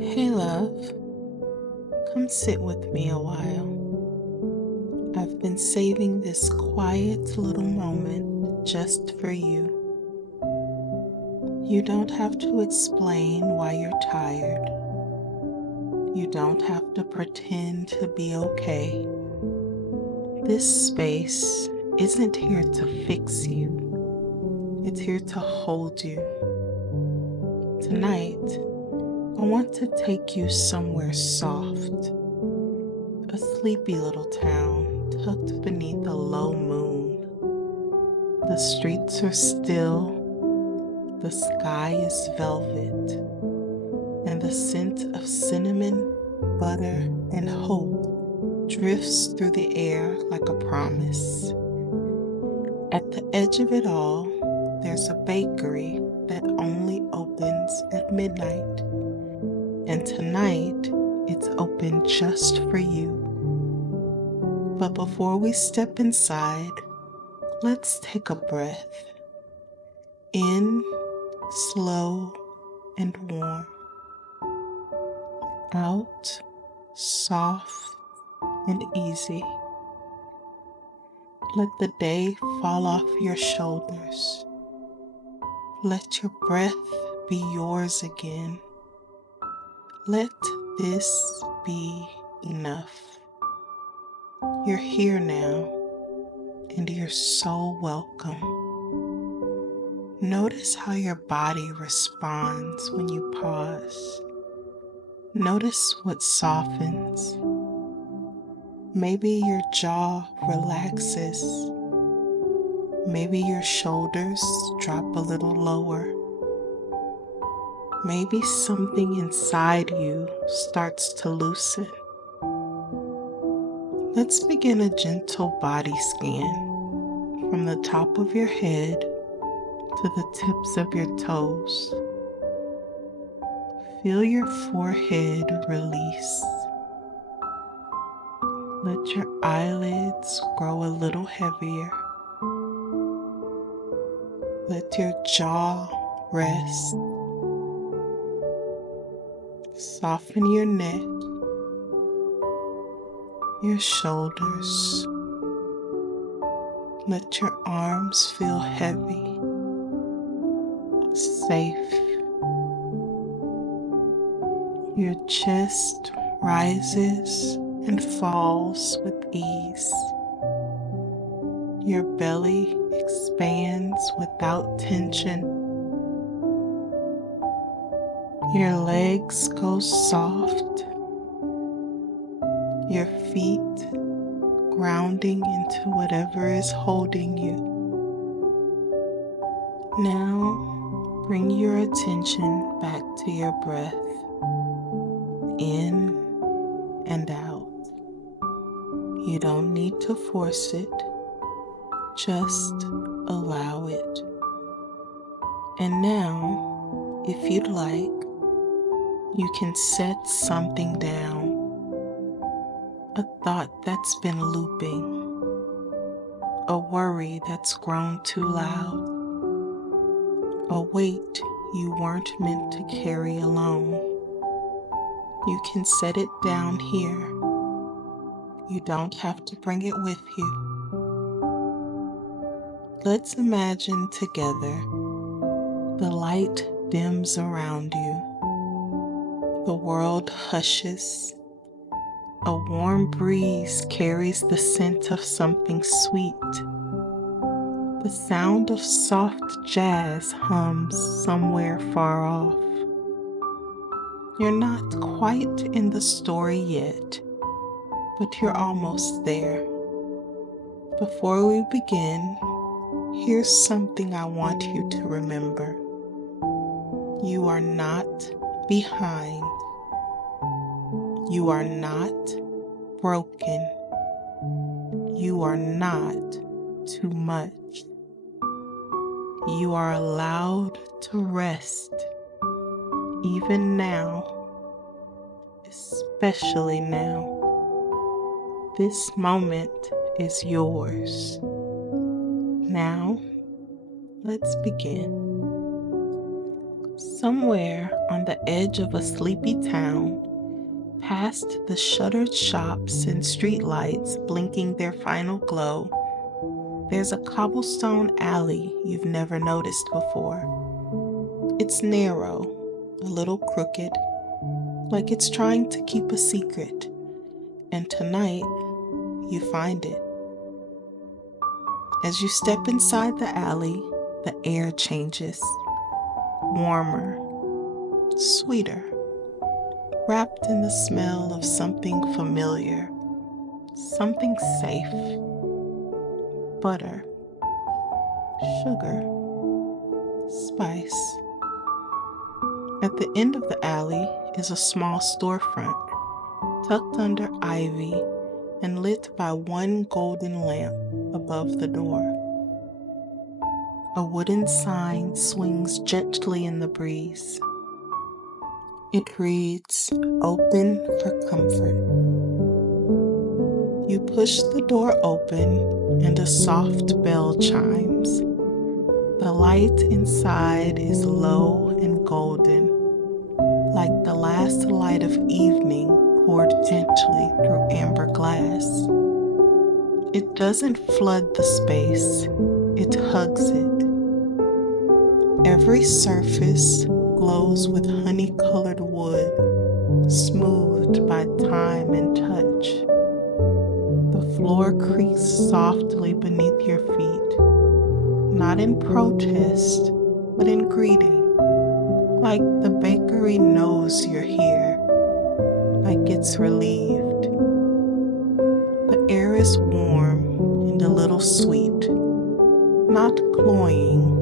Hey love, come sit with me a while. I've been saving this quiet little moment just for you. You don't have to explain why you're tired. You don't have to pretend to be okay. This space isn't here to fix you. It's here to hold you. Tonight, I want to take you somewhere soft. A sleepy little town tucked beneath a low moon. The streets are still, the sky is velvet, and the scent of cinnamon, butter, and hope drifts through the air like a promise. At the edge of it all, there's a bakery that only opens at midnight. And tonight, it's open just for you. But before we step inside, let's take a breath. In, slow and warm. Out, soft and easy. Let the day fall off your shoulders. Let your breath be yours again. Let this be enough. You're here now, and you're so welcome. Notice how your body responds when you pause. Notice what softens. Maybe your jaw relaxes. Maybe your shoulders drop a little lower. Maybe something inside you starts to loosen. Let's begin a gentle body scan from the top of your head to the tips of your toes. Feel your forehead release. Let your eyelids grow a little heavier. Let your jaw rest. Soften your neck, your shoulders. Let your arms feel heavy, safe. Your chest rises and falls with ease. Your belly expands without tension. Your legs go soft. Your feet grounding into whatever is holding you. Now, bring your attention back to your breath, in and out. You don't need to force it, just allow it. And now, if you'd like, you can set something down. A thought that's been looping, a worry that's grown too loud, a weight you weren't meant to carry alone. You can set it down here. You don't have to bring it with you. Let's imagine together the light dims around you. The world hushes. A warm breeze carries the scent of something sweet. The sound of soft jazz hums somewhere far off. You're not quite in the story yet, but you're almost there. Before we begin, here's something I want you to remember. You are not behind. You are not broken. You are not too much. You are allowed to rest, even now, especially now. This moment is yours. Now, let's begin. Somewhere on the edge of a sleepy town, past the shuttered shops and streetlights blinking their final glow, there's a cobblestone alley you've never noticed before. It's narrow, a little crooked, like it's trying to keep a secret, and tonight you find it. As you step inside the alley, the air changes, warmer, sweeter, wrapped in the smell of something familiar, something safe. Butter, sugar, spice. At the end of the alley is a small storefront, tucked under ivy and lit by one golden lamp above the door. A wooden sign swings gently in the breeze. It reads, "Open for comfort." You push the door open and a soft bell chimes. The light inside is low and golden, like the last light of evening poured gently through amber glass. It doesn't flood the space, it hugs it. Every surface glows with honey-colored wood, smoothed by time and touch. The floor creaks softly beneath your feet, not in protest, but in greeting, like the bakery knows you're here, like it's relieved. The air is warm and a little sweet, not cloying,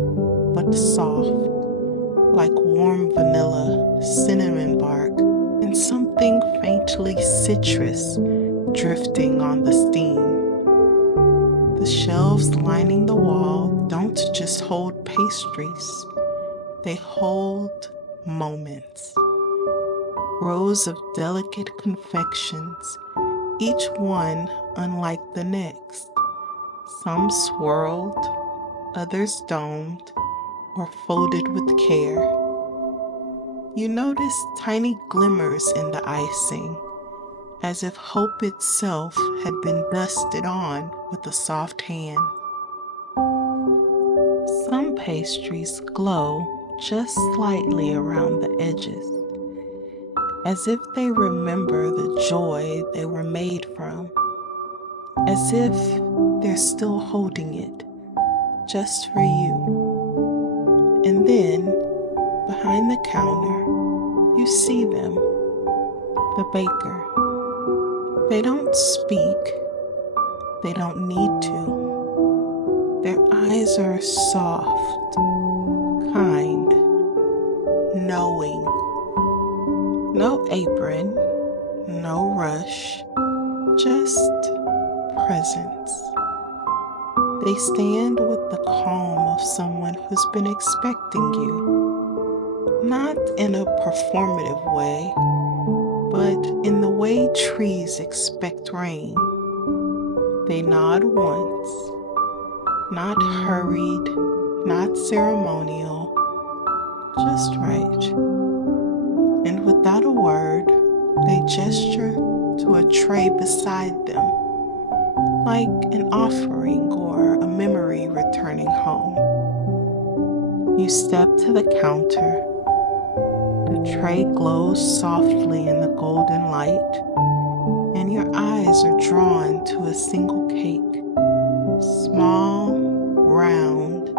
but soft, like warm vanilla, cinnamon bark, and something faintly citrus drifting on the steam. The shelves lining the wall don't just hold pastries, they hold moments. Rows of delicate confections, each one unlike the next. Some swirled, others domed, or folded with care. You notice tiny glimmers in the icing, as if hope itself had been dusted on with a soft hand. Some pastries glow just slightly around the edges, as if they remember the joy they were made from, as if they're still holding it, just for you. And then, behind the counter, you see them, the baker. They don't speak, they don't need to. Their eyes are soft, kind, knowing. No apron, no rush, just presence. They stand with the calm of someone who's been expecting you, not in a performative way, but in the way trees expect rain. They nod once, not hurried, not ceremonial, just right. And without a word, they gesture to a tray beside them, like an offering or a memory returning home. You step to the counter. The tray glows softly in the golden light, and your eyes are drawn to a single cake, small, round,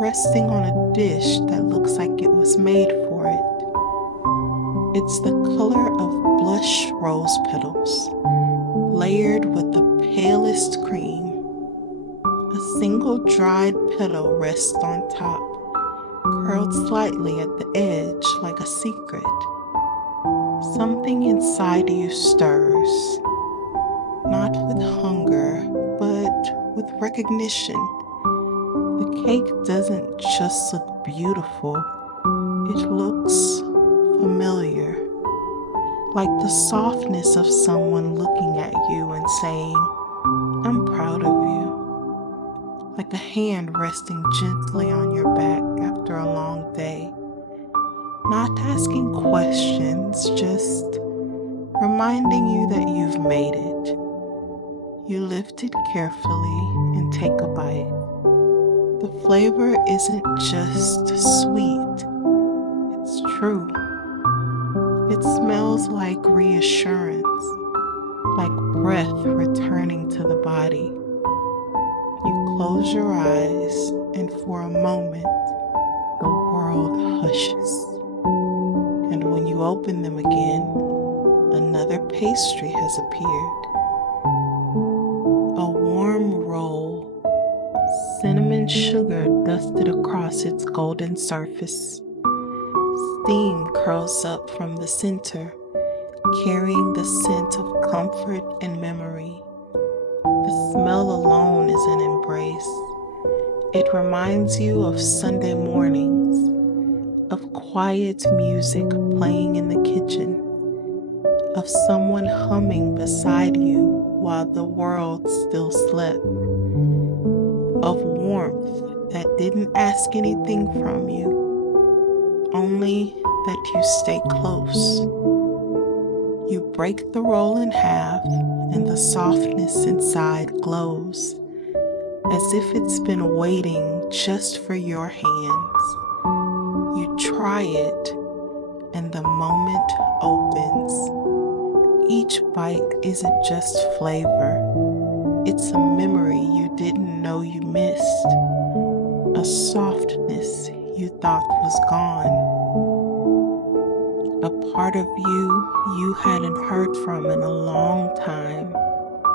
resting on a dish that looks like it was made for it. It's the color of blush rose petals, layered with the palest cream. A single dried petal rests on top, curled slightly at the edge like a secret. Something inside you stirs, not with hunger, but with recognition. The cake doesn't just look beautiful, it looks familiar, like the softness of someone looking at you and saying, "I'm proud of you," like a hand resting gently on your back after a long day. not asking questions, just reminding you that you've made it. You lift it carefully and take a bite. The flavor isn't just sweet, it's true. It smells like reassurance, like breath returning to the body. You close your eyes, and for a moment, the world hushes. And when you open them again, another pastry has appeared. A warm roll, cinnamon sugar dusted across its golden surface. Steam curls up from the center, carrying the scent of comfort and memory. The smell alone is an embrace. It reminds you of Sunday mornings, of quiet music playing in the kitchen, of someone humming beside you while the world still slept, of warmth that didn't ask anything from you, only that you stay close. You break the roll in half, and the softness inside glows, as if it's been waiting just for your hands. You try it, and the moment opens. Each bite isn't just flavor, it's a memory you didn't know you missed, a softness you thought was gone, a part of you hadn't heard from in a long time,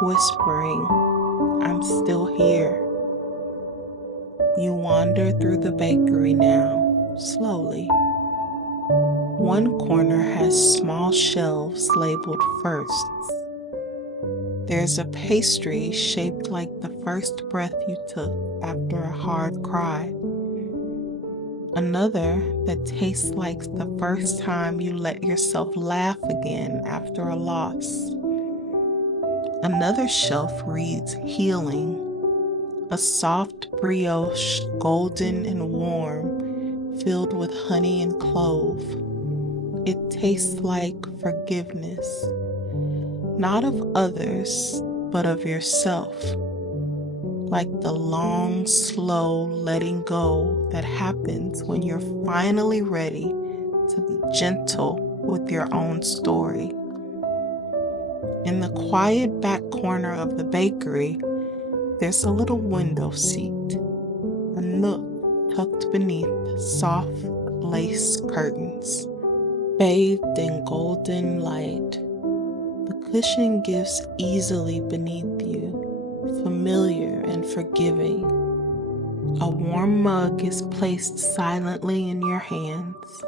whispering, "I'm still here." You wander through the bakery now, slowly. One corner has small shelves labeled firsts. There's a pastry shaped like the first breath you took after a hard cry. Another that tastes like the first time you let yourself laugh again after a loss. Another shelf reads healing, a soft brioche, golden and warm, filled with honey and clove. It tastes like forgiveness, not of others, but of yourself. Like the long, slow letting go that happens when you're finally ready to be gentle with your own story. In the quiet back corner of the bakery, there's a little window seat, a nook tucked beneath soft lace curtains, bathed in golden light. The cushion gives easily beneath you, familiar and forgiving. A warm mug is placed silently in your hands.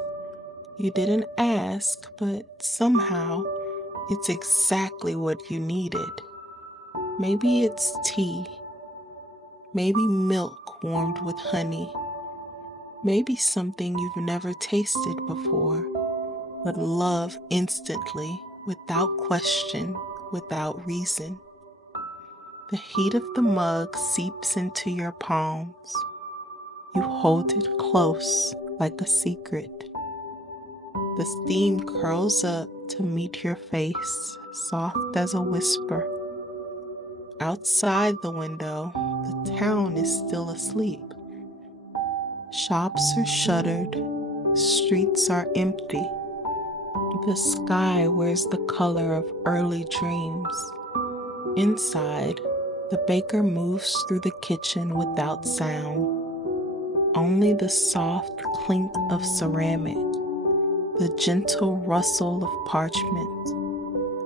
You didn't ask, but somehow it's exactly what you needed. Maybe it's tea, maybe milk warmed with honey, maybe something you've never tasted before, but love instantly, without question, without reason. The heat of the mug seeps into your palms. You hold it close like a secret. The steam curls up to meet your face, soft as a whisper. Outside the window, the town is still asleep. Shops are shuttered, streets are empty. The sky wears the color of early dreams. Inside, the baker moves through the kitchen without sound. Only the soft clink of ceramic, the gentle rustle of parchment,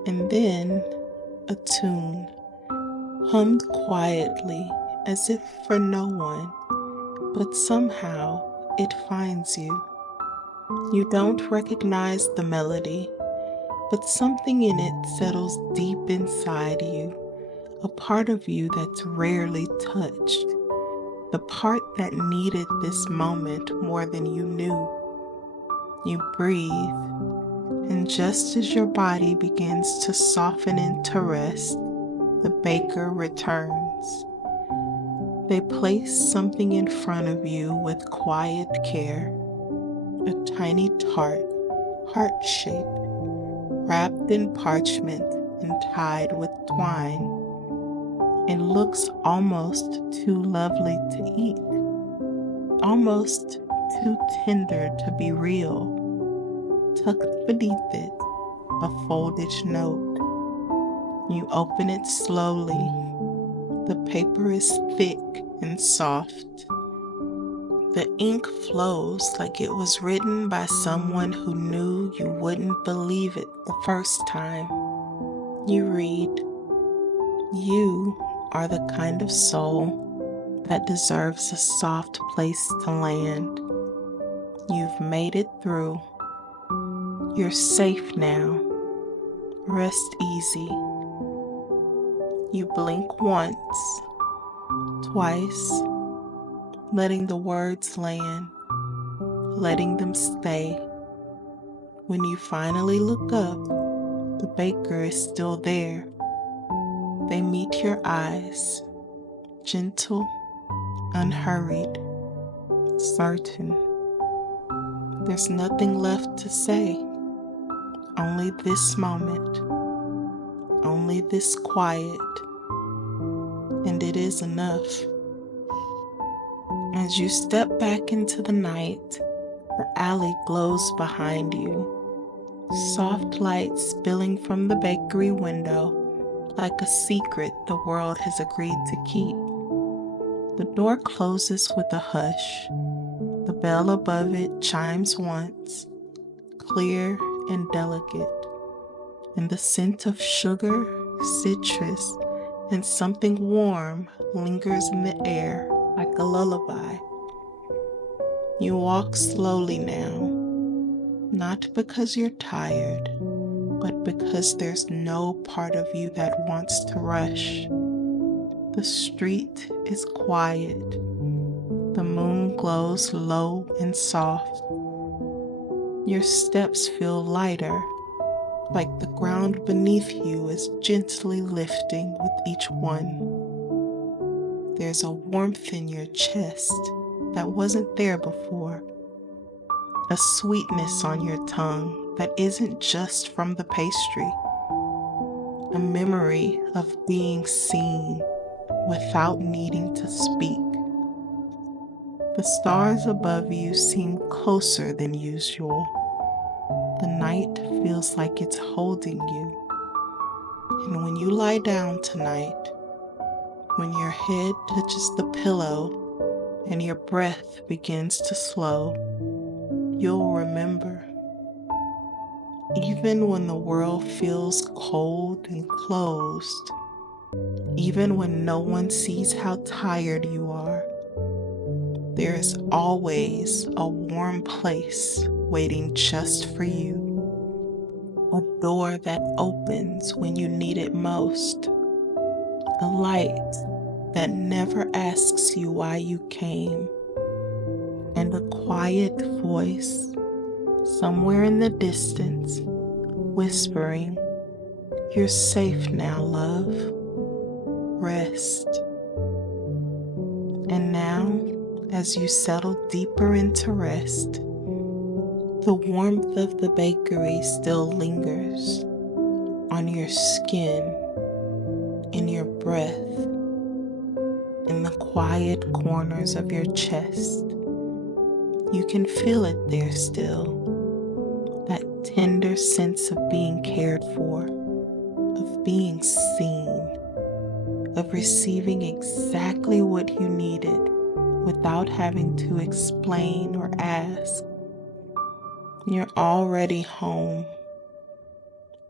and then a tune, hummed quietly as if for no one, but somehow it finds you. You don't recognize the melody, but something in it settles deep inside you, a part of you that's rarely touched, the part that needed this moment more than you knew. You breathe, and just as your body begins to soften into rest, the baker returns. They place something in front of you with quiet care, a tiny tart, heart-shaped, wrapped in parchment and tied with twine. It looks almost too lovely to eat, almost too tender to be real. Tucked beneath it, a folded note. You open it slowly. The paper is thick and soft. The ink flows like it was written by someone who knew you wouldn't believe it the first time. You read, "You are the kind of soul that deserves a soft place to land. You've made it through. You're safe now. Rest easy." You blink once, twice, letting the words land, letting them stay. When you finally look up, the baker is still there. They meet your eyes, gentle, unhurried, certain. There's nothing left to say, only this moment, only this quiet, and it is enough. As you step back into the night, the alley glows behind you, soft light spilling from the bakery window like a secret the world has agreed to keep. The door closes with a hush. The bell above it chimes once, clear and delicate, and the scent of sugar, citrus, and something warm lingers in the air like a lullaby. You walk slowly now, not because you're tired, but because there's no part of you that wants to rush. The street is quiet. The moon glows low and soft. Your steps feel lighter, like the ground beneath you is gently lifting with each one. There's a warmth in your chest that wasn't there before, a sweetness on your tongue that isn't just from the pastry, a memory of being seen without needing to speak. The stars above you seem closer than usual. The night feels like it's holding you. And when you lie down tonight, when your head touches the pillow and your breath begins to slow, you'll remember. Even when the world feels cold and closed, even when no one sees how tired you are, there is always a warm place waiting just for you. A door that opens when you need it most. A light that never asks you why you came. And a quiet voice somewhere in the distance whispering, "You're safe now, love. Rest." And now, as you settle deeper into rest, the warmth of the bakery still lingers on your skin, in your breath, in the quiet corners of your chest. You can feel it there still, that tender sense of being cared for, of being seen, of receiving exactly what you needed without having to explain or ask. You're already home.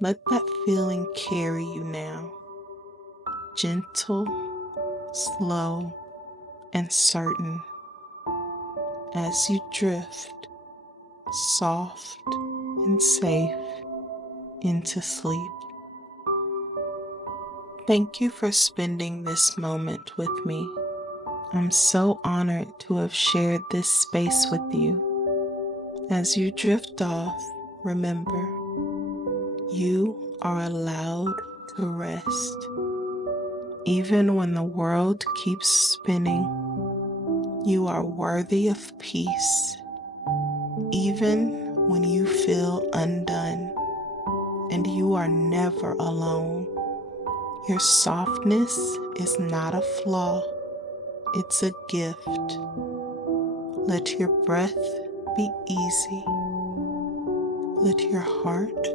Let that feeling carry you now, gentle, slow, and certain, as you drift, soft and safe, into sleep. Thank you for spending this moment with me. I'm so honored to have shared this space with you. As you drift off, remember, you are allowed to rest. Even when the world keeps spinning, you are worthy of peace. Even when you feel undone, and you are never alone. Your softness is not a flaw, it's a gift. Let your breath be easy. Let your heart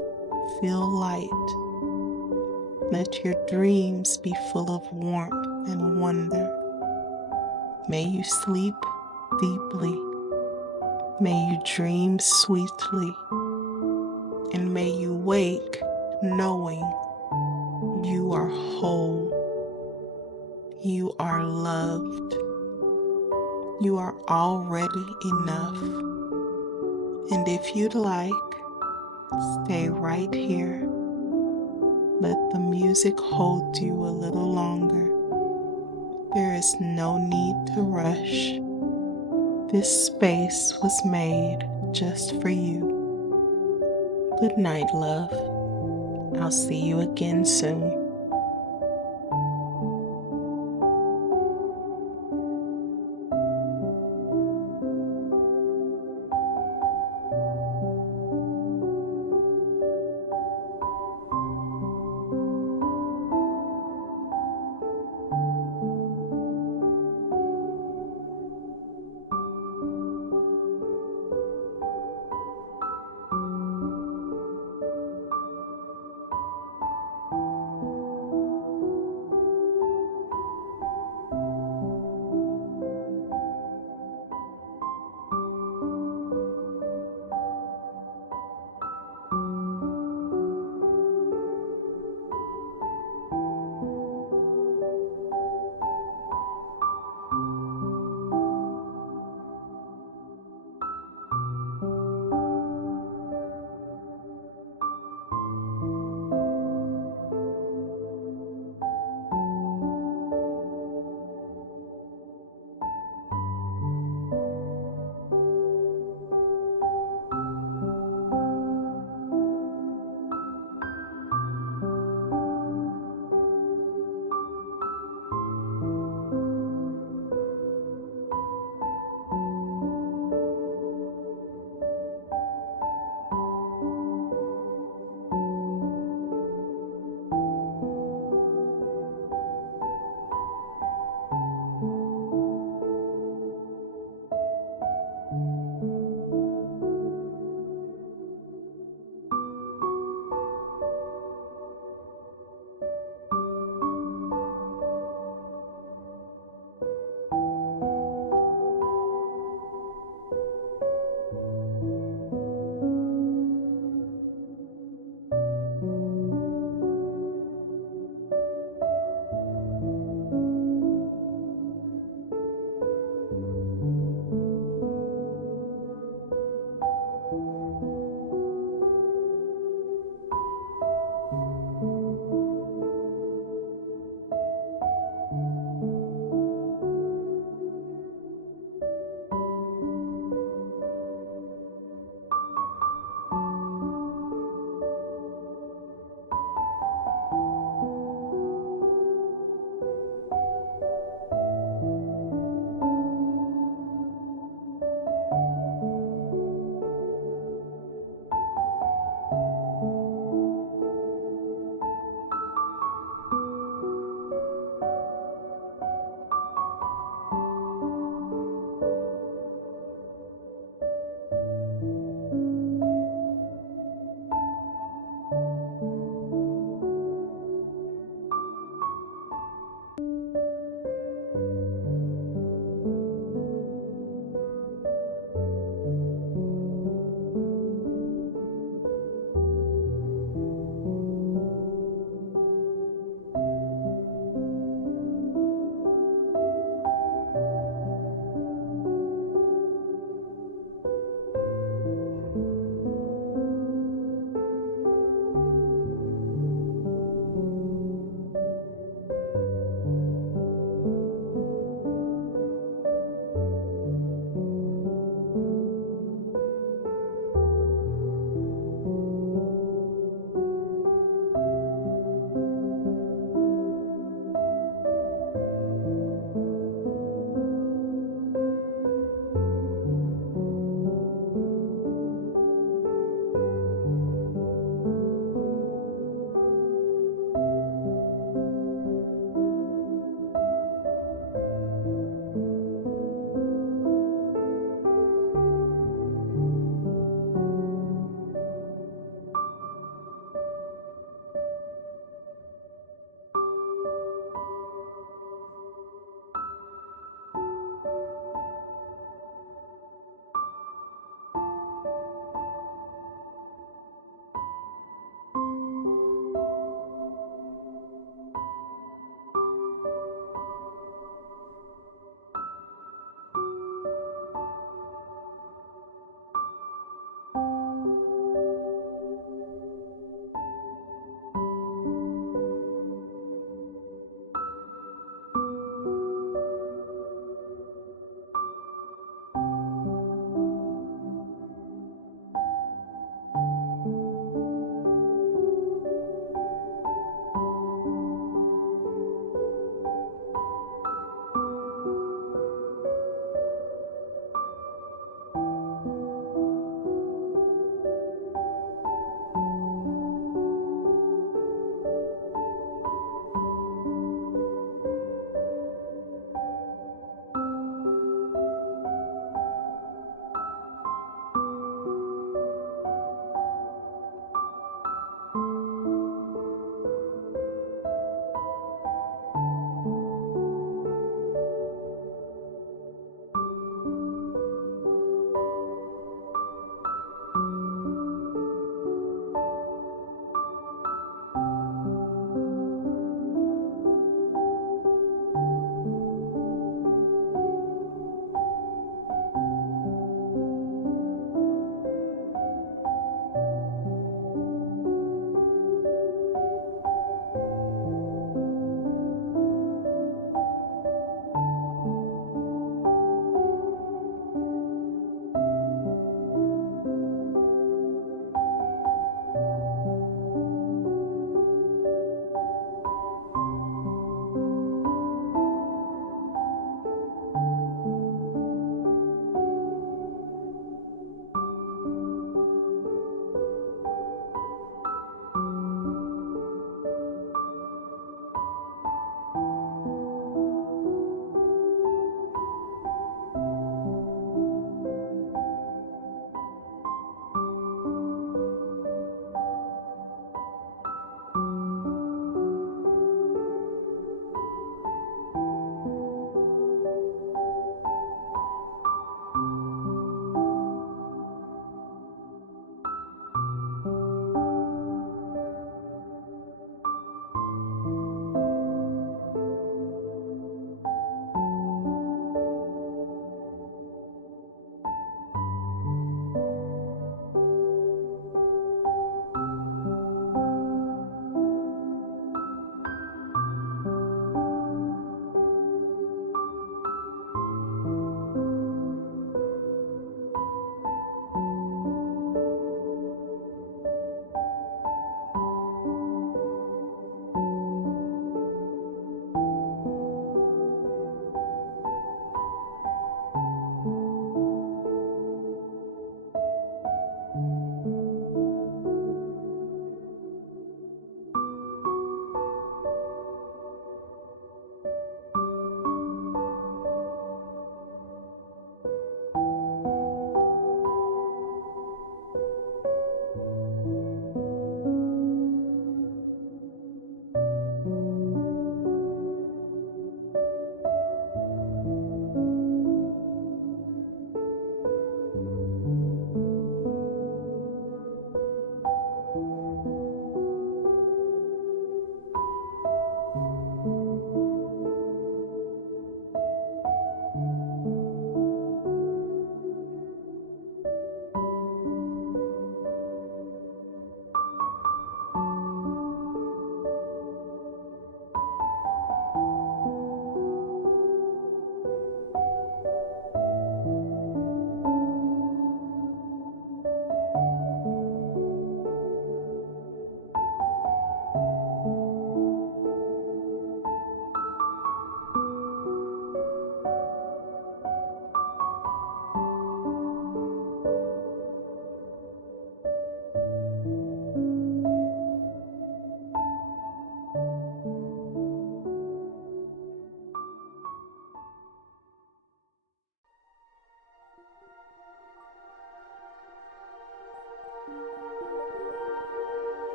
feel light. Let your dreams be full of warmth and wonder. May you sleep deeply. May you dream sweetly. And may you wake knowing you are whole. You are loved. You are already enough. And if you'd like, stay right here. Let the music hold you a little longer. There is no need to rush. This space was made just for you. Good night, love. I'll see you again soon.